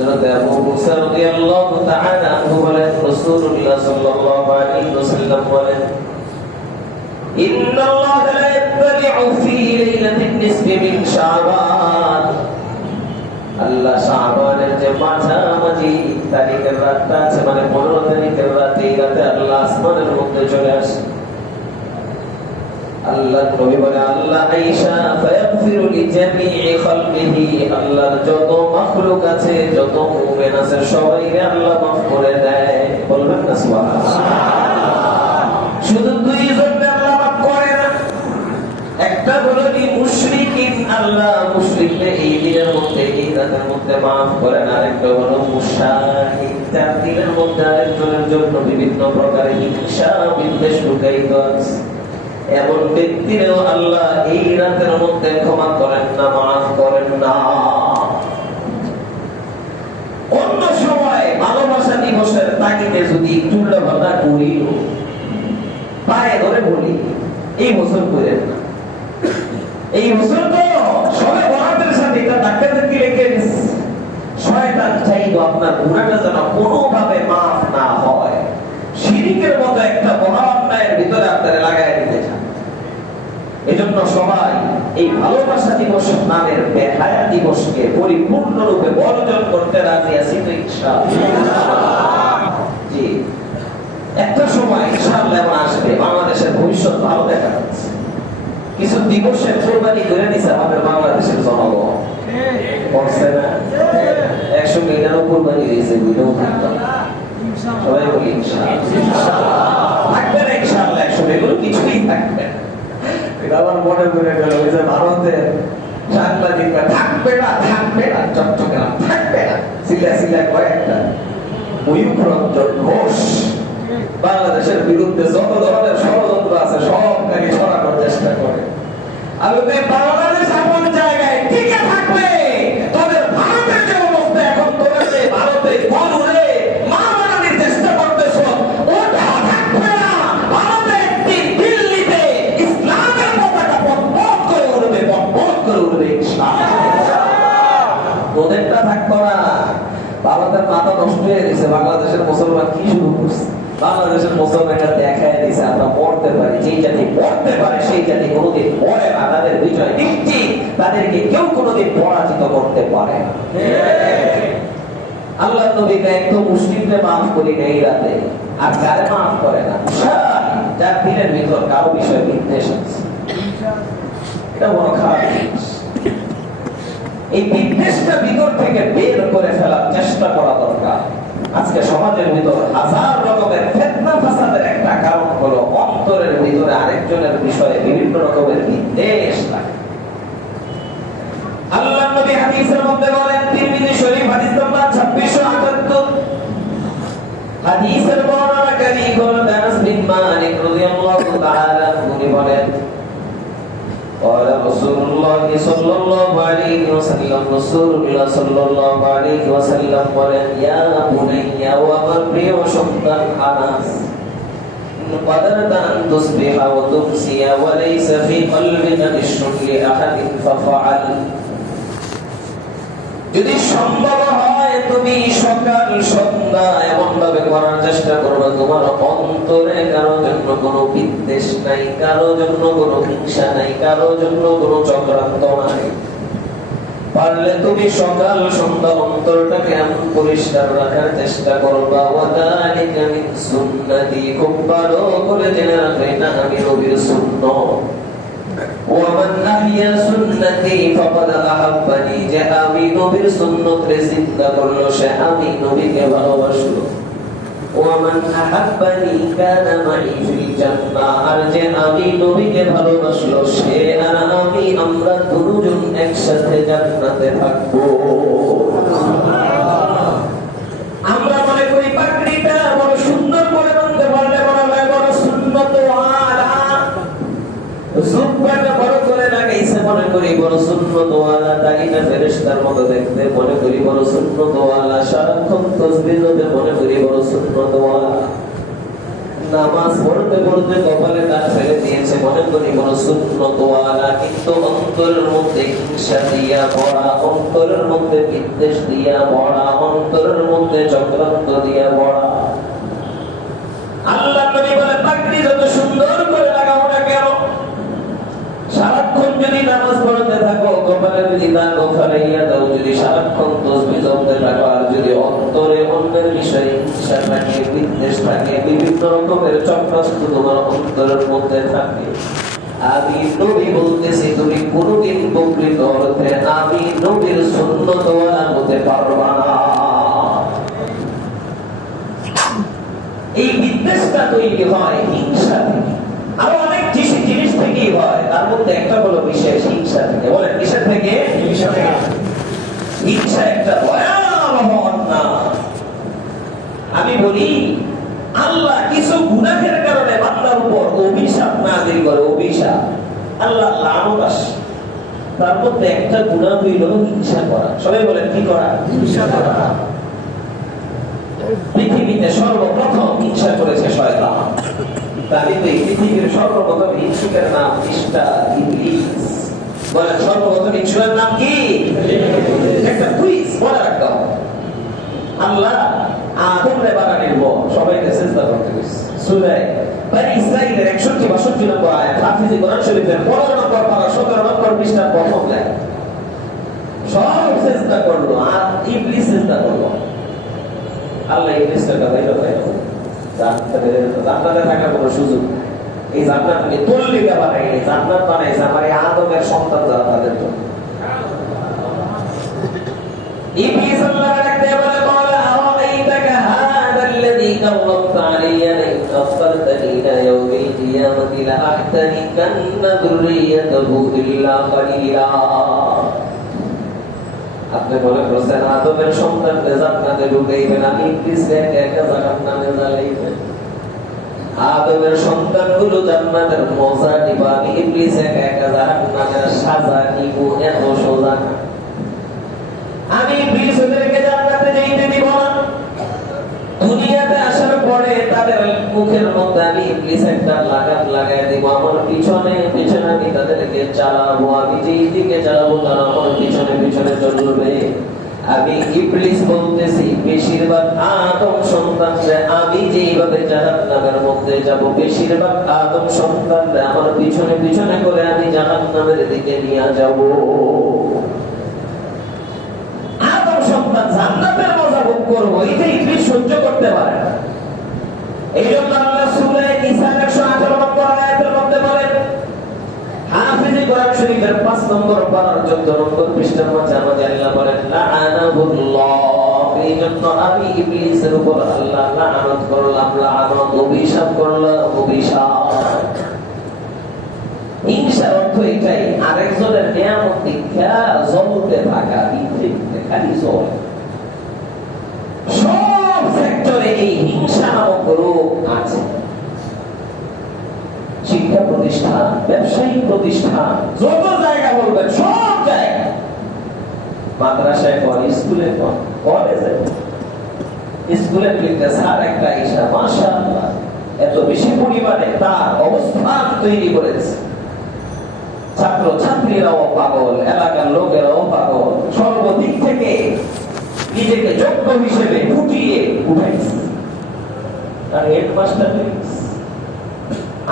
হযরত আবু মুসা রাদিয়াল্লাহু তাআলা আনহু বলেন রাসূলুল্লাহ সাল্লাল্লাহু আলাইহি ওয়াসাল্লাম বলেন ইন্নাল্লাহা লা ইয়াত্তালি'ু ফি লাইলাতিন নিসফি মিন শাবান আল্লাহ শাবানের যে মাঝামাঝি তারিখের রাতটা আছে মানে 15 তারিখের রাতে এই রাতে আল্লাহ আসমানের মধ্যে চলে আসে আল্লাহ নবী বলে আল্লাহ আয়েশা ফায়াগফিরু লিজামি'i খালকিহি আল্লাহর যত মাখলুক আছে যত মুমিন আছে সবাইকে আল্লাহ মাফ করে দেয় বলবেন না সুবহানাল্লাহ শুধু দুইজনকে আল্লাহ মাফ করে না একটা হলো কি মুশরিকিন আল্লাহ মুশরিকদের এই দিনের মধ্যে এই রাতের মধ্যে মাফ করে না আরেকটা হলো মুশাহিদ তার দিনের মধ্যে আরেকজনের জন্য বিভিন্ন প্রকারের হিংসা বিদ্বেষ লুকায়িত আছে এমন ব্যক্তিরও আল্লাহ এই রাতের মধ্যে ক্ষমা করেন না মাফ করেন না অন্য সময় ভালোবাসা দিবসের তাগিদে যদি চুল্লা ভাতা করি পায়ে ধরে বলি এই বছর করেন না এই বছর তো সবাই বরাতের সাথে এটা ডাক্তারদের কি রেখে শয়তান চাইতো আপনার গুনাহটা যেন কোনোভাবে মাফ না হয় শিরকের মতো একটা বড় অন্যায়ের ভিতরে আপনারা লাগায় দিতে চান এজন্য সবাই এই ভালোবাসা দিবস নামের বেহায়া দিবসকে পরিপূর্ণরূপে বর্জন করতে রাজি আছি তো ইনশাআল্লাহ জি একটা সময় ইনশাআল্লাহ আসবে বাংলাদেশের ভবিষ্যৎ ভালো দেখা যাচ্ছে কিছু দিবসের কোরবানি করে নিছে আমাদের বাংলাদেশের জনগণ করছে না 100 কোরবানি হয়েছে বুঝলেও থাকতো সবাই বলি ইনশাআল্লাহ থাকবে না ইনশাআল্লাহ 100 এগুলো কিছুই থাকবে না এটা আমার মনে করে গেল ওই যে ভারতের সাংবাদিকরা থাকবে না চট্টগ্রাম থাকবে না সিলা কয়েকটা ময়ূররঞ্জন ঘোষ বাংলাদেশের বিরুদ্ধে যত ধরনের ষড়যন্ত্র আছে সব কারি ছড়ানোর চেষ্টা করে আর বাংলাদেশ এমন জায়গায় টিকে থাকবে তোদের ভারতের যে অবস্থা এখন তোরা যে ভারতে বলুরে মা বানানোর চেষ্টা করতেছ ওটা থাকবে না ভারতে একদিন দিল্লিতে ইসলামের পতাকা পথ করে উড়বে ইনশাআল্লাহ তোদেরটা থাকতো না বাবাদের মাথা নষ্ট হয়ে গেছে বাংলাদেশের মুসলমান কি শুরু করছে বাংলাদেশের মুসলমানরা দেখায় দিয়েছে আমরা পড়তে পারি যেই জাতি পড়তে পারে সেই জাতি কোনোদিন পড়ে না তাদের বিজয় নিশ্চিত তাদেরকে কেউ কোনোদিন পরাজিত করতে পারে না আল্লাহ নবীকে একদম মুসলিমদের মাফ করি না এই রাতে আর কারে মাফ করে না যার দিনের ভিতর কারো বিষয় বিদ্বেষ আছে এটা বড় খারাপ জিনিস এই বিদ্বেষটা ভিতর থেকে বের করে ফেলার চেষ্টা করা দরকার আজকে সমাজের ভিতর হাজার রকমের ফিতনা ফাসাদের একটা কারণ হলো অন্তরের ভিতরে আরেকজনের বিষয়ে বিভিন্ন রকমের বিদ্বেষ থাকে আল্লাহ নবী হাদিসের মধ্যে বলেন তিরমিজি শরীফ হাদিস নাম্বার 2678 হাদিসের বর্ণনাকারী হলেন আনাস বিন মালিক রাদিয়াল্লাহু তাআলা তিনি বলেন قال رسول الله صلى الله عليه وسلم رسول الله صلى الله عليه وسلم قال يا بني ومن بي وشمطا حناس إن قدرت أن تصبح وتمسي وليس في قلبك غش لأحد ففعل যদি সম্ভব হয় তুমি সকাল সন্ধ্যা এমন ভাবে করার চেষ্টা করবে তোমার অন্তরে কারো জন্য কোনো বিদ্বেষ নাই কারো জন্য কোনো হিংসা নাই কারো জন্য কোনো চক্রান্ত নাই পারলে তুমি সকাল সন্ধ্যা অন্তরটাকে এমন পরিষ্কার রাখার চেষ্টা করবা ওয়াদালিকা মিন সুন্নতি খুব ভালো করে জেনে রাখবে না আমি নবীর সুন্নাত ومن أحيا سنتي فقد أحبني যে আমি নবীর সুন্নতকে জিন্দা করলো সে আমি নবীকে ভালোবাসলো ومن أحبني كان معي في الجنة আর যে আমি নবীকে ভালোবাসলো সে আর আমি আমরা দুজন একসাথে জান্নাতে থাকবো আমরা মনে করি পাগড়িটা বড় সুন্দর করে বাঁধতে পারলে বড় সুন্নত জুব্বাটা বড় করে লাগাইছে মনে করি বড় সুন্নতওয়ালা দাড়িটা ফেরেশতার মতো দেখতে মনে করি বড় সুন্নতওয়ালা সারাক্ষণ তাসবিহ করতে মনে করি বড় সুন্নতওয়ালা নামাজ পড়তে পড়তে কপালে দাগ ফেলে দিয়েছে মনে করি বড় সুন্নতওয়ালা কিন্তু অন্তরের মধ্যে হিংসা দিয়া ভরা অন্তরের মধ্যে বিদ্বেষ দিয়া ভরা মধ্যে চক্রান্ত দিয়ে ভরা। আল্লাহ নবী বলে পাগড়ি যত সুন্দর করে লাগাও না কেন, সারাক্ষণ যদি নামাজ পড়তে থাকো, কপালে যদি দাগ ফালাইয়া দাও, যদি সারাক্ষণ তাসবিহ জপতে থাকো, আর যদি অন্তরে অন্যের বিষয়ে হিংসা থাকে, বিদ্বেষ থাকে, বিভিন্ন রকমের চক্রান্ত তোমার অন্তরের মধ্যে থাকে, আমি নবী বলতেছি তুমি কোনদিন প্রকৃত অর্থে আমি নবীর সুন্নত ওয়ালা হতে পারবা না। এই বিদ্বেষটা তৈরি হয় হিংসা থেকে, আরো অনেক জিনিস থেকেই হয়, তার মধ্যে একটা হলো বিশেষ হিংসা থেকে। বলেন কিসের থেকে? হিংসা থেকে। হিংসা একটা ভয়াবহ অন্যায়। আমি বলি আল্লাহ কিছু গুনাহের কারণে বান্দার উপর অভিশাপ নাযিল করে, অভিশাপ, আল্লাহ লানত আসে। তার মধ্যে একটা গুনাহ হইল হিংসা করা। সবাই বলেন কি করা? হিংসা করা। পৃথিবীতে সর্বপ্রথম হিংসা করেছে শয়তান। তাই তো এই পৃথিবীর সর্বপ্রথম হিংসুকের নাম ইবলিস। বলেন সর্বপ্রথম হিংসুকের নাম কি? একটা কুইজ মনে রাখতে হবে। আল্লাহ আদমরে বাগানের বউ সবাইকে সিজদা করতে কইছে। সূরা বনী ইসরাঈলের 61-62 নম্বর আয়াত, হাফিজ কোরআন শরীফের 15 নম্বর পারা 17 নম্বর পৃষ্ঠার প্রথম লাইন। সব সিজদা করলো আর ইবলিস সিজদা করলো। আল্লাহ ইবলিসকে গাইলো জান্নাতে থাকার কোনো সুযোগ নাই। এই জান্নাত আমি তল্লিকা বানাইনি, জান্নাত বানাইছে আমার এই আদমের সন্তান যারা তাদের জন্য। ইবলিস আল্লাহর ডাকতে বলে كرمت علي لئن أخرتني إلى يوم القيامة لأحترقن ذريته إلا قليلا। আপনি মনে করছেন আদমের সন্তানকে জান্নাতে ঢুকাইবেন, আমি ইবলিসকে একা জাহান্নামে জ্বালাইবেন। আদমের সন্তানগুলো জান্নাতের মজা নিব, আমি ইবলিস একা জাহান্নামের সাজা নিব। এত সোজা না। আমি ইবলিস ওদেরকে জান্নাতে যেতে দিব না। দুনিয়াতে আসার পরে তাদের মুখের মধ্যে আমি ইবলিস একটা লাগাম লাগাই দিব, আমার পিছনে পিছনে আমি তাদেরকে চালাবো, আমি যেই দিকে চালাবো তারা আমার পিছনে পিছনে চলবে। আমি ইবলিস বলতেছি বেশিরভাগ আদম সন্তানরা আমি যেইভাবে জাহান্নামের মধ্যে যাব, বেশিরভাগ আদম সন্তানরা আমার পিছনে পিছনে করে আমি জাহান্নামের দিকে নিয়ে যাব। আদম সন্তান জান্নাতের মজা ভোগ করবো, এটা ইবলিস সহ্য করতে পারে না। এই জন্য আল্লাহ সূরা নিসার 118 নম্বর আয়াতের মধ্যে বলেন, হাফিজ কোরআন শরীফের 5 নম্বর পারার 14 নম্বর পৃষ্ঠার মধ্যে আমাদের আল্লাহ বলেন লাআনাহুল্লাহ। এই জন্য আমি ইবলিসের উপর আল্লাহ লাআনত করলাম, লাআনত অভিশাপ করলাম, অভিশাপ। হিংসার অর্থ এটাই, আরেকজনের নিয়ামত দেখা জ্বলতে থাকা, বিদ্রুপে খালি জ্বল। সব সেক্টরে এই হিংসা নামক রোগ আছে। শিক্ষা প্রতিষ্ঠান, ব্যবসায়িক প্রতিষ্ঠান, যত জায়গা বলবেন সব জায়গা, মাদ্রাসায় পর, স্কুলে পর, কলেজে, স্কুলের লিখতে স্যার একটা ঈশা মাশাআল্লাহ এত বেশি পরিমাণে তার অবস্থান তৈরি করেছে। ছাত্র ছাত্রীরাও পাগল, এলাকার লোকেরাও পাগল, সর্বদিক থেকে নিজেকে যোগ্য হিসেবে ফুটিয়ে উঠাইছে। আর হেডমাস্টার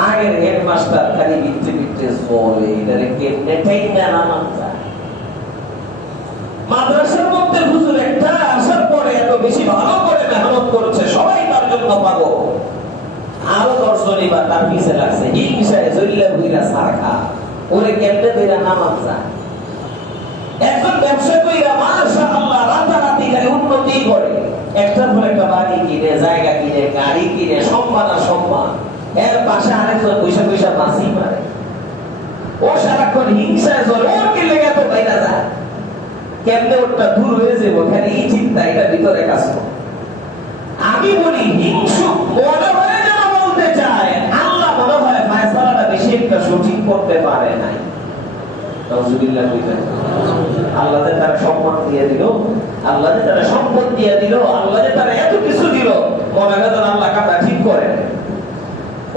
আগের হেডমাস্টার খালি বিদ্যে বিদ্যে চলে, এটারে কেমনে ঠেঙ্গা নামান যায়। মাদ্রাসার মধ্যে হুজুর একটা আসার পরে এত বেশি ভালো করে মেহনত করেছে, সবাই তার জন্য পাগল। আরো 10 জনই বা তার পিছে লাগছে, হিংসায় জল্লা বুইরা সারখা ওরে কেমনে বেরা নামান যায়। একজন ব্যবসা কইরা মাশাআল্লাহ রাতারাতি খালি উন্নতি করে, একটার পর একটা বাড়ি কিনে, জায়গা কিনে, গাড়ি কিনে, সম্মান আর সম্মান। এর পাশে আরেকজন পয়সা পয়সা বাঁচি মারে, ও সারাক্ষণ হিংসায় জ্বলে, ওর কি লেগে তো বাইরা যায়, কেমনে ওটা দূর হয়ে যাবো, খালি এই চিন্তা এটা ভিতরে কাজ করে। আমি বলি হিংসুক মনে হয় যেন বলতে চায় আল্লাহ মনে হয় ফায়সালাটা বেশি একটা সঠিক করতে পারে নাই। নাউজুবিল্লাহ কইতেন আল্লাহ যে তারা সম্মান দিয়ে দিল, আল্লাহ যে তারা সম্পদ দিয়ে দিল, আল্লাহ যে তারা এত কিছু দিল, মনে হয় যেন আল্লাহ কাটা ঠিক করে।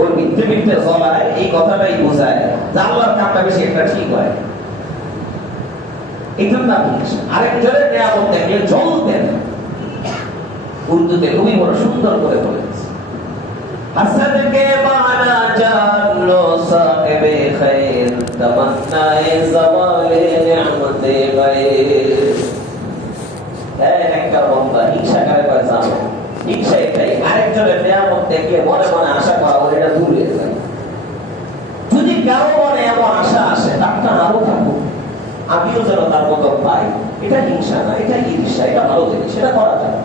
ওই মিথ্যে মিথ্যে চলায় এই কথাটাই বোঝায় যে আল্লাহর কাটা বেশি একটা ঠিক হয়। এটার নাম হিংসা। আরেকজনের নিয়ামত দেখলে জ্বলতেন, উর্দুতে খুবই বড় সুন্দর করে বলেছে, হাসদ কে মানা জান লো সাহিবে খায়র, তামান্নায়ে জাওয়ালে নি'মতে গায়র। একটা বন্ধা হিংসা করে করে যাবে, হিংসা এটাই আরেকজনের নিয়ামত দেখলে মনে মনে আশা করা ওর এটা দূর হয়ে যায়। যদি কারো মনে এমন আশা আসে ডাক্তার আরো থাকুক, আমিও যেন তার মতো পাই, এটা হিংসা না, এটা ঈর্ষা, এটা ভালো জিনিস, সেটা করা যায়।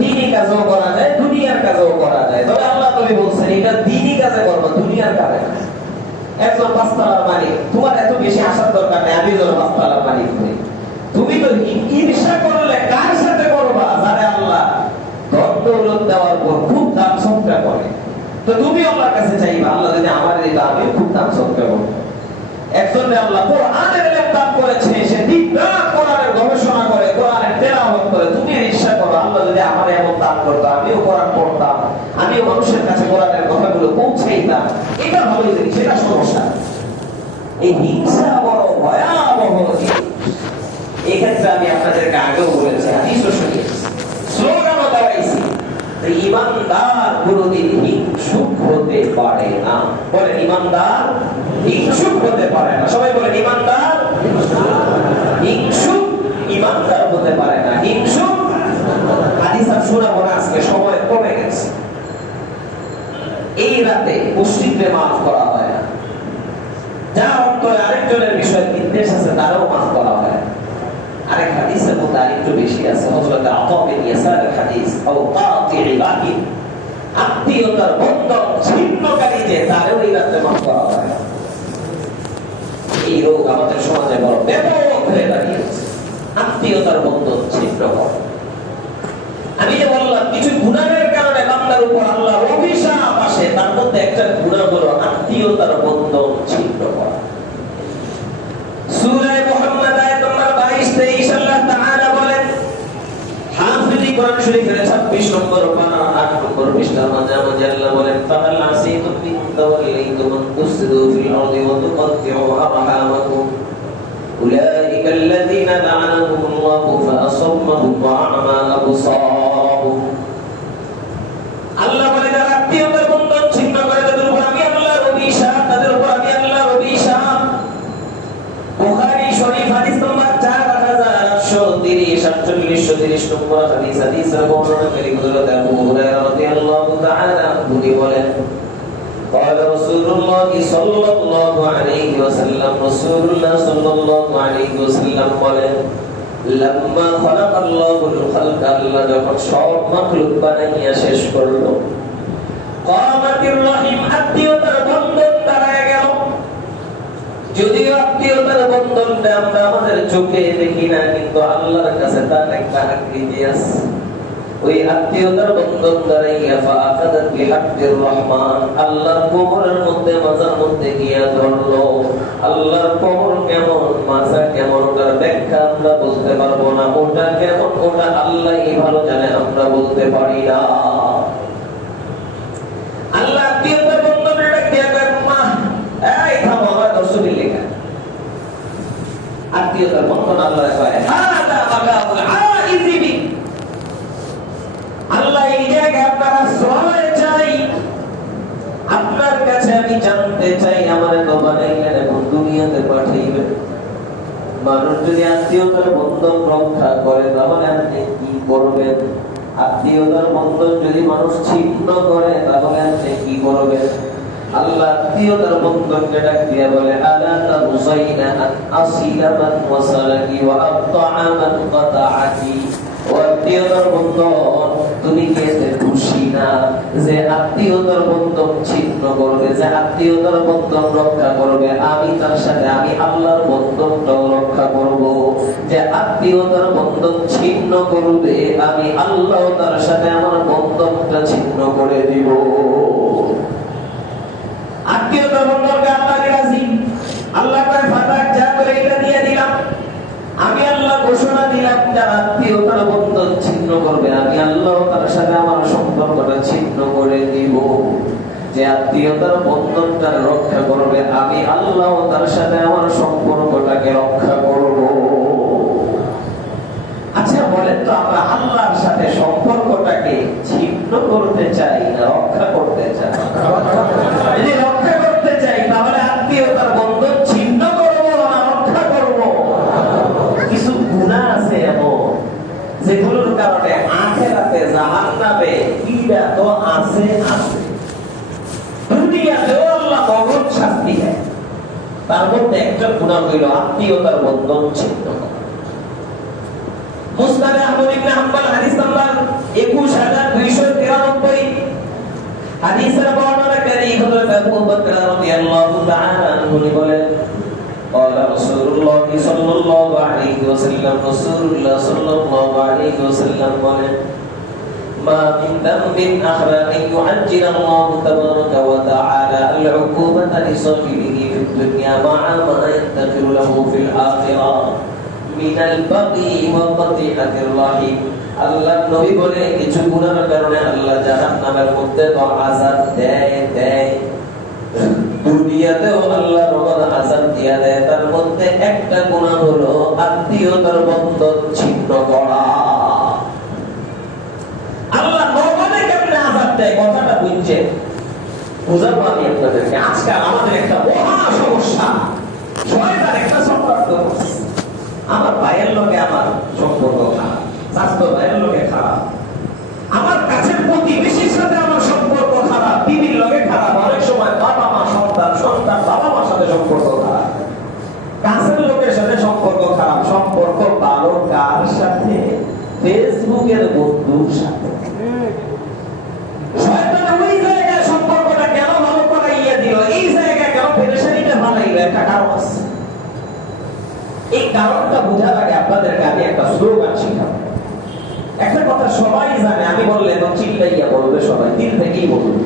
দ্বীনি কাজও করা যায়, দুনিয়ার কাজও করা যায়। তবে আল্লাহ নবী বলছেন এটা দ্বীনি কাজে করবা, দুনিয়ার কাজে না। একজন পাঁচতলার মালিক, তোমার এত বেশি আসার দরকার নেই, আমি যেন পাঁচতলার মালিক হই। তুমি তো ঈর্ষা করলে কার সাথে করবা? যারা আল্লাহ ধন দৌলত দেওয়ার পর খুব দাম সৎকার করে। তো তুমি আল্লাহর কাছে চাইবা আল্লাহ যদি আমার দিত, আমি খুব দাম সৎকার করব। একজন আল্লাহ কোরআনের ইলম দান করেছে, সে দিনরাত কোরআনের গবেষণা করে, কোরআনের তেলাওয়াত করে। তুমি ঈর্ষা করো আল্লাহ যদি আমার এমন দান করতো, আমিও কোরআন পড়তাম, আমিও মানুষের কাছে কোরআনের কথাগুলো পৌঁছাইতাম। এটা ভালো জিনিস, সেটা সমস্যা। এই হিংসা বড় ভয়াবহ জিনিস। এই ক্ষেত্রে আমি আপনাদেরকে আগেও বলেছি, হাদিসও শুনিয়েছি, স্লোগানও দেওয়াইছি, ইমানদার কোনদিন হিংসুক হতে পারে না। বলেন ইমানদার হিংসুক হতে পারে না। সবাই বলেন ইমানদার হিংসুক ইমানদার হতে পারে না। হিংসুক হাদিস আর শোনাবো না, আজকে সময় কমে গেছে। এই রাতে মুশরিকদের মাফ করা হয় না, যার অন্তরে আরেকজনের বিষয়ে বিদ্বেষ আছে তারও মাফ করা হয় না। আরেক হাদিসের মধ্যে আরেকটু বেশি আছে, হযরত আতা বিন ইয়াসারের হাদিস, আও কাতি'ল রাহিম, আত্মীয়তার বন্ধন ছিন্নকারী যে, তারও এই রাতে মাফ করা হয় না। এই রোগ আমাদের সমাজে বড় ব্যাপক হয়ে দাঁড়িয়েছে, আত্মীয়তার বন্ধন ছিন্ন করা। আমি যে বললাম কিছু গুনাহের কারণে বান্দার উপর আল্লাহর অভিশাপ আসে, তার মধ্যে একটা গুনাহ হলো আত্মীয়তার বন্ধন ছিন্ন করা। সূরা মুহাম্মদ আয়াত নম্বর 22-23 আল্লাহ তাআলা বলেন, হাফিজি কোরআন শরীফের 26 নম্বর পারা 8 নম্বর পৃষ্ঠার মাঝে আল্লাহ বলেন, ফাহাল আসিতুম বিন তাওয়াল্লাইতুম আন তুফসিদু ফিল আরদি ওয়া তুকাত্তিউ আরহামাকুম উলাইকা আল্লাযীনা লা'নাহুমুল্লাহু ফাআসাম্মাহুম ওয়া আ'মা আবসারহুম। আল্লাহ বলেন, যারা আত্মীয়তার বন্ধন ছিন্ন করে তাদের উপর আমি আল্লাহর অভিশাপ, তাদের উপর আমি আল্লাহর অভিশাপ। বুখারী শরীফ হাদিস নম্বর 4830 নম্বর হাদিস, হাদিসের বর্ণনাকারী হযরত আবু হুরায়রা রাদিয়াল্লাহু তাআলা আনহু বলেন, قال رسول الله صلى الله عليه وسلم, রাসূলুল্লাহ সাল্লাল্লাহু আলাইহি ওয়াসাল্লাম বলেন, লাম্মা খালাকাল্লাহুল খালকা, আল্লাহ যখন সব মাখলুক বানাইয়া শেষ করলো, কামাতির রহিম, আত্মীয়তার বন্ধন দাঁড়ায় গেল। যদিও আত্মীয়তার বন্ধনটা আমরা আমাদের চোখে দেখি না, কিন্তু আল্লাহর কাছে তার একটা আকৃতি আছে। ওই আত্মীয়তার বন্ধন দাঁড়াইয়া ফাআখাদাত বিহাক্কির রহমান, আল্লাহর কবরের মধ্যে মাজার মধ্যে গিয়া ধরলো। আল্লাহর কবর কেমন, মাজার কেমন, ওটার ব্যাখ্যা আমরা বলতে পারবো না। ওটা কেমন, ওটা আল্লাহই ভালো জানে, আমরা বলতে পারি না। আল্লাহ আত্মীয়তার বন্ধনের ডাকিয়া কয়, মা এই থামো, আমার দর্শনী লেখা আত্মীয়তার বন্ধন। আল্লাহ কয়, হাদা মাকামুল আইজি বি, আল্লাহ এই জায়গায় আপনারা আশ্রয় চাই, আপনার কাছে আমি জানতে চাই, আমার তো বানাইলেন এবং দুনিয়াতে পাঠাইবেন। মানুষ যদি আত্মীয়তার বন্ধন রক্ষা করে তাহলে আপনি কি করবেন? আত্মীয়তার বন্ধন যদি মানুষ ছিন্ন করে তাহলে আপনি কি করবেন? আল্লাহ আত্মীয়তার বন্ধনকে ডাক দিয়ে বলে, আলা তাবসাইনা আন আসিলা মান ওয়াসালাকি ওয়া আতআ মান কাতাআকি। ও আত্মীয়তার বন্ধন, তুমি কি এতে খুশি না যে আত্মীয়তার বন্ধন ছিন্ন করবে, যে আত্মীয়তার বন্ধন রক্ষা করবে, আমি তার সাথে আমি আল্লাহর বন্ধনটাও রক্ষা করব। যে আত্মীয়তার বন্ধন ছিন্ন করবে, আমি আল্লাহ তার সাথে আমার বন্ধনটা ছিন্ন করে দিব। আত্মীয়তার বন্ধনকে আল্লাহ রাজি, আল্লাহ কয় ফাতাক যা করে এটা দিয়ে দিলাম। আমি আল্লাহ ঘোষণা দিলাম, যারা আত্মীয়তার বন্ধন ছিন্ন করবে, আমি আল্লাহ তার সাথে আমার সম্পর্কটা ছিন্ন করে দিব। যে আত্মীয়তার বন্ধনটা রক্ষা করবে, আমি আল্লাহ তার সাথে আমার সম্পর্কটাকে রক্ষা করব। আচ্ছা বলেন তো, আমরা আল্লাহর সাথে সম্পর্ক এগুলোর কারণে আখিরাতে জাহান্নামে পীড়া তো আছে আছে, দুনিয়াতেও আল্লাহ মহৎ শাস্তি দেয়। তার মধ্যে একটা গুনাহ হইল আত্মীয়তার বন্ধন ছিন্ন করা। মুসনাদে আহমদ ইবনে হাম্বল হাদিস নাম্বার 21293 হাদিসের বর্ণনাকারী হযরত আবু বকর রাদিয়াল্লাহু তাআলা আনহু বলেন قال رسول الله صلى الله عليه وسلم رسولullah sallallahu alaihi wasallam বলেন ما من ذنب أخرى أن يعجل الله تبارك وتعالى العقوبة لصاحبه في الدنيا مع ما ينتظر له في الآخرة من البغي وقطيعة الرحم। আল্লাহ নবী বলে কিছু গুনাহের কারণে আল্লাহ জাহান্নামের মধ্যে তো আযাব দেয়, দুনিয়াতেও আল্লাহ রহমান আযাব দিয়া দেয়। তার মধ্যে একটা গুনাহ হলো আত্মীয়তার বন্ধন ছিন্ন করা। আল্লাহ নরকে কেমনে আযাব দেয় কথাটা বুঝছেন? বুঝাবো আমি আপনাদেরকে। আজকাল আমাদের একটা মহা সমস্যা, শয়তান একটা সম্পর্ক করছে। আমার ভাইয়ের লগে আমার সম্পর্ক খারাপ, স্বাস্থ্য ভাইয়ের লগে খারাপ, আমার কাছের প্রতিবেশীর সাথে আমার সম্পর্ক খারাপ, বিবির লগে খারাপ, অনেক সময় বাবা মা সন্তান, সন্তান বাবা মার সাথে সম্পর্ক খারাপ, কাছের লোকের সাথে সম্পর্ক খারাপ। সম্পর্ক ভালো কার সাথে? ফেসবুকের বন্ধুর সাথে। শয়তান ওই জায়গায় সম্পর্কটা কেন ভালো করাইয়া দিল, এই জায়গায় কেন পেরেশানিটা বানাইল, একটা কারণ আছে। এই কারণটা বোঝার আগে আপনাদেরকে আমি একটা স্লোগান শিখাবো। একটা কথা সবাই জানে, আমি বললে তো চিল্লাইয়া বলবে সবাই, দিল থেকেই বলবে।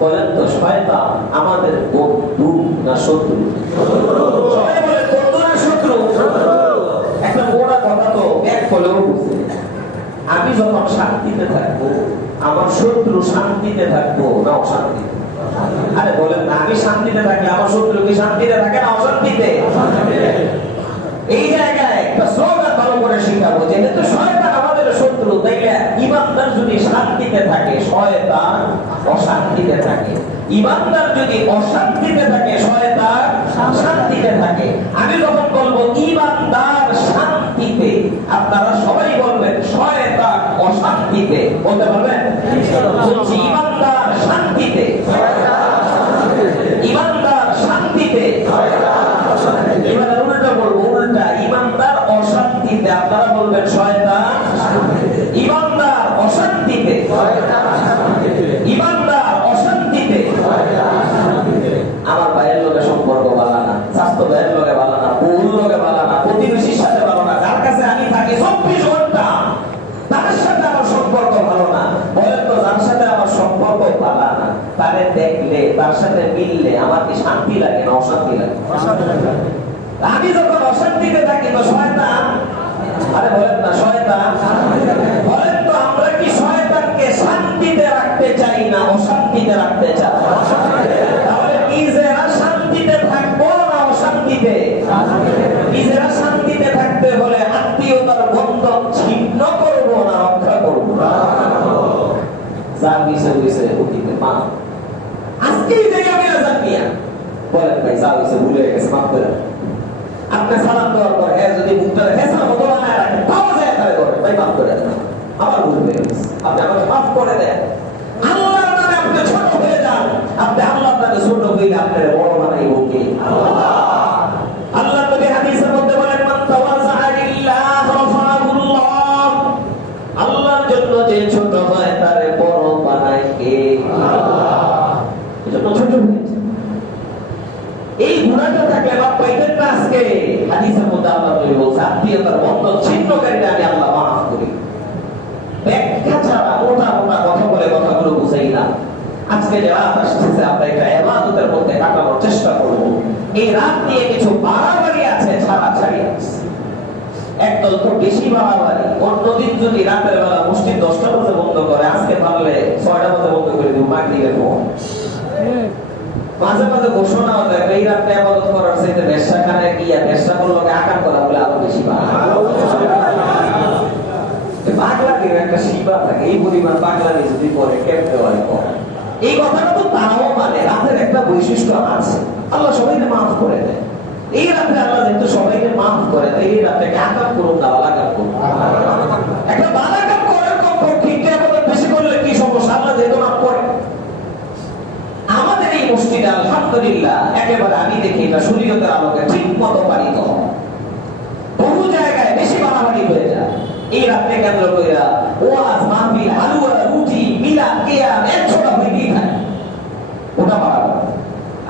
বলেন তো শয়তান আমাদের বন্ধু না শত্রু? সবাই বলে বন্ধু না শত্রু? একটা বড় কথা তো এক হলেও বুঝে। আমি যখন শান্তিতে থাকবো, আমার শত্রু শান্তিতে থাকবো না অশান্তিতে? আরে বলেন না, আমি শান্তিতে থাকলে আমার শত্রু কি শান্তিতে থাকে না অশান্তিতে? এই জায়গায় একটা স্লোগান ভালো করে শিখাবো, যেহেতু শয়তান আমাদের শত্রু, তাইলে ইমানদার যদি শান্তিতে থাকে শয়তান অশান্তিতে থাকে, ইমানদার যদি অশান্তিতে থাকে শয়তান শান্তিতে থাকে। আমি যখন বলবো ইমানদার শান্তিতে, আপনারা সবাই বলবেন শয়তান অশান্তিতে। বলতে পারবেন? ইমানদার শান্তিতে, ইমানদার শান্তিতে। এবার উল্টা বলবো, উল্টা, ইমানদার অশান্তিতে, আপনারা বলবেন শয়তান, ইমানদার অশান্তিতে, ইমানদার অশান্তিতে। আমার ভাইয়ের লোকের সম্পর্ক ভালো না, স্বাস্থ্য ভাইয়ের লোকে ভালো না, বউর লোকে ভালো না, প্রতিবেশীর সাথে ভালো না, যার কাছে আমি থাকি 24 ঘন্টা তার সাথে আমার সম্পর্ক ভালো না। বলেন তো যার সাথে আমার সম্পর্ক ভালো না, তারে দেখলে তার সাথে মিললে আমার কি শান্তি লাগে না অশান্তি লাগে? আমি যখন অশান্তিতে থাকি তো শয়তান, আরে বলেন না শয়তান, বলেন তো আমরা কি শয়তানকে শান্তিতে রাখতে চাই না অশান্তিতে রাখতে চাই? তাহলে নিজেরা শান্তিতে থাকবো না অশান্তিতে? নিজেরা শান্তিতে থাকতে হলে আত্মীয়তার বন্ধন ছিন্ন করবো না রক্ষা করবো? যা বিষয় বিষয় অতীতে মা আজকেই যাই আমি আজাদ নিয়া বলেন ভাই যা বিষয় ভুলে গেছে মাফ করে। আপনি সালাম দেওয়ার পর যদি মুখটা হেসা মতো বানায় রাখেন, তাও যায় তাহলে ধরে ভাই মাফ করে দেন, আবার ভুল হয়ে গেছে, আপনি আমাকে মাফ করে দেন। আল্লাহর নামে আপনি ছোট হয়ে যান, আপনি আল্লাহর নামে ছোট হইলে আপনার বড় বানাইব কে? আল্লাহ। আল্লাহ নবী হাদিসের মধ্যে বলেন মান তাওয়াযা লিল্লাহ রাফাহুল্লাহ, আল্লাহর জন্য যে ছোট হয় তারে বড় বানায় কে? আল্লাহ। এজন্য ছোট হয়েছে। এই গুনাহটা থাকলে বাপ পাইতেন না আজকে। হাদিসের মধ্যে আল্লাহ নবী বলেছেন আত্মীয়তার বন্ধন ছিন্নকারীকে আমি আল্লাহ মাফ করি। ব্যাখ্যা ছাড়া মোটা মোটা কথা বলে কথাগুলো বুঝাই না। আজকে যে রাত আসতেছে আমরা একটা ইবাদতের মধ্যে কাটানোর চেষ্টা করব। এই রাত নিয়ে কিছু বাড়াবাড়ি আছে, ছাড়াছাড়ি আছে। একদল তো বেশি বাড়াবাড়ি। অন্যদিন যদি রাতের বেলা মসজিদ 10টা বাজে বন্ধ করে, আজকে পারলে 6টা বাজে বন্ধ করে দিব, মাগরিবের পর। মাঝে মাঝে ঘোষণা হলে এই রাতে ইবাদত করার চাইতে ব্যবসাখানে গিয়া ব্যবসা করলে আকাম করা বলে আরো বেশি পাগলামির একটা সীমা থাকে। এই পরিমাণ পাগলামি যদি করে কেমনে হয়? এই কথাটা তো তারাও মানে রাতের একটা বৈশিষ্ট্য আছে, আল্লাহ সবাইকে মাফ করে দেয়। এই রাতে আল্লাহ যেহেতু সবাইকে মাফ করে দেয়, এই রাতে আকাম করুন না আলাদা করুন। একটা এটা শরীয়তের আলোকে ঠিক মতো পালিত হয়। বহু জায়গায় বেশি বাড়াবাড়ি হয়ে যায়। এই রাত্রে কেন্দ্র কইরা ওয়াজ মাহফিল হালুয়া রুটি মিলাদ কিয়াম একশোটা হইতেই থাকে, ওটা বাড়াবাড়ি।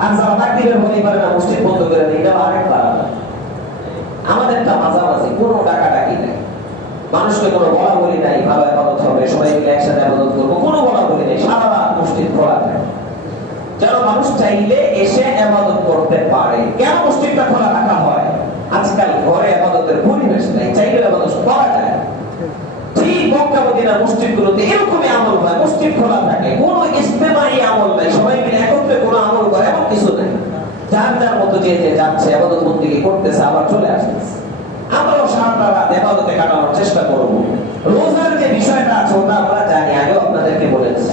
আর যারা তাকবীরের বলি পারে না মসজিদ বন্ধ করে দেয়, এটা আরেক বাড়াবাড়ি। আমাদেরটা মাঝামাঝি, কোনো ডাকাডাকি নাই, মানুষকে কোনো বলা বলি নাই ভালো ইবাদত হবে সবাই মিলে একসাথে ইবাদত করবো, কোনো বলা বলি নাই। সারা রাত মসজিদ খোলা থাকে যেন মানুষ চাইলে এসে ইবাদত করতে পারে। কেন মসজিদটা খোলা রাখা হয়? আজকাল ঘরে ইবাদতের পরিবেশ নাই, চাইলে ইবাদত করা যায়। ঠিক মক্কা মদিনা মসজিদগুলোতে এরকমই আমল হয়, মসজিদ খোলা থাকে, কোনো ইজতেমাই আমল নাই, সবাই মিলে একত্রে কোনো আমল করে এমন কিছু নাই। যার যার মতো যে যে যাচ্ছে ইবাদত বন্দেগী করতেছে, আবার চলে আসতেছে। আমরাও সারাটা রাত ইবাদতে কাটানোর চেষ্টা করব। রোজার যে বিষয়টা আছে ওটা আমরা জানি, আগেও আপনাদেরকে বলেছি।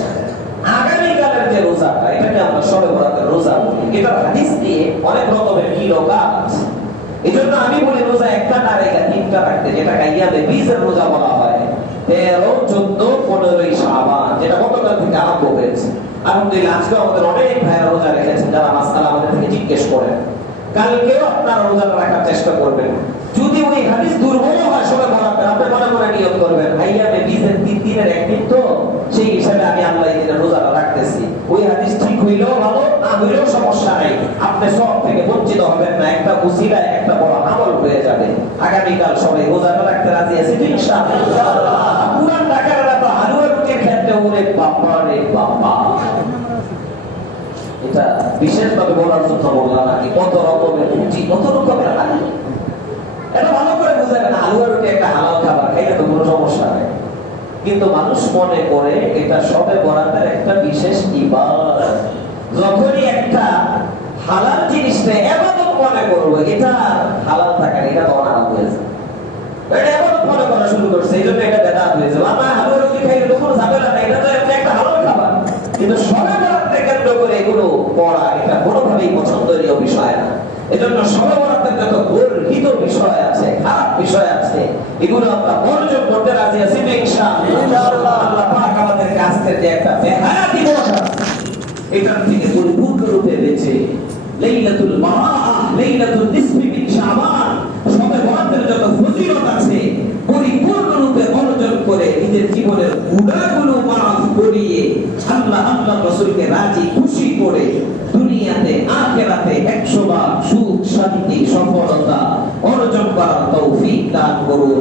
আগামীকালের যে রোজাটা, এটাকে আমরা শবে বরাতের রোজা বলি। এটার হাদিস দিয়ে অনেক রকমের কিলোকাল আছে। এই জন্য আমি বলি রোজা একটা না রেখে তিনটা রাখতে, যেটা আইয়ামে বীজের রোজা বলা হয়। 13, 14, 15 শাবান, যেটা গতকাল থেকে আরম্ভ হয়েছে। আলহামদুলিল্লাহ আজকে আমাদের অনেক ভাইরা রোজা রেখেছেন, যারা মাসআলা আমাদের থেকে জিজ্ঞেস করেন। কালকেও আপনারা রোজাটা রাখার চেষ্টা করবেন। যদি ওই হাদিস দুর্বল হয় শবে বরাতের, আপনি মনে মনে নিয়ত করবেন আইয়ামে বীজের 3 দিনের একদিন, তো সেই হিসাবে আমি আল্লাহ এই দিনে রোজাটা রাখতেছি। ওই হাদিস ঠিক হইলেও ভালো, না হইলেও সমস্যা নাই, আপনি সব থেকে বঞ্চিত হবেন না। একটা উসিলায় একটা বড় আমল হয়ে যাবে। আগামীকাল সবাই রোজাটা রাখতে রাজি আছে তো ইনশাআল্লাহ। পুরান ঢাকারা তো হালুয়া রুটির ক্ষেত্রে ওরে বাবা রে বাবা, এটা বিশেষভাবে বলার জন্য বললাম নাকি, কত রকমের রুটি, কত রকমের হালুয়া, এটা ভালো করে বুঝাবেন। হালুয়া রুটি একটা হালাল খাবার, খাইলে তো কোনো সমস্যা নেই। কিন্তু মানুষ মনে করে এটা শবে বরাতের একটা বিশেষ ইবাদত। যখনই একটা হালাল জিনিসটা ইবাদত মনে করবো, এটা হালাল থাকা, এটা তো অনাহাল হয়ে যায়, এটা ইবাদত মনে করা শুরু করছে, এই জন্য এটা বেদাত হয়ে যাবে। আমার হালুয়া রুটি খাইলে তো কোনো ঝামেলা নাই, এটা তো একটা হালাল খাবার। কিন্তু শবে বরাতকে কেন্দ্র করে এগুলো পড়া, এটা কোনোভাবেই পছন্দনীয় বিষয় না। এজন্য শবে বরাতের যত গর্হিত বিষয় আছে, খারাপ বিষয় আছে, এগুলো আমরা বর্জন করতে রাজি আছি ইনশাআল্লাহ। আল্লাহ পাক আমাদের কাছে যে একটা বেহায়া দিবস আছে, এটার থেকে পরিপূর্ণরূপে বেঁচে লাইলাতুল বারাআহ, লাইলাতুল নিসফি মিন শাবান, শবে বরাতের যত ফজিলত আছে পরিপূর্ণরূপে অর্জন করে নিজের জীবনের গুনাহগুলো মাফ করিয়ে আল্লাহ আল্লাহ রাসূলকে রাজি খুশি করে দুনিয়াতে আখিরাতে 100 ভাগ সুখ শান্তি সফলতা অর্জন করার তৌফিক দান করুন।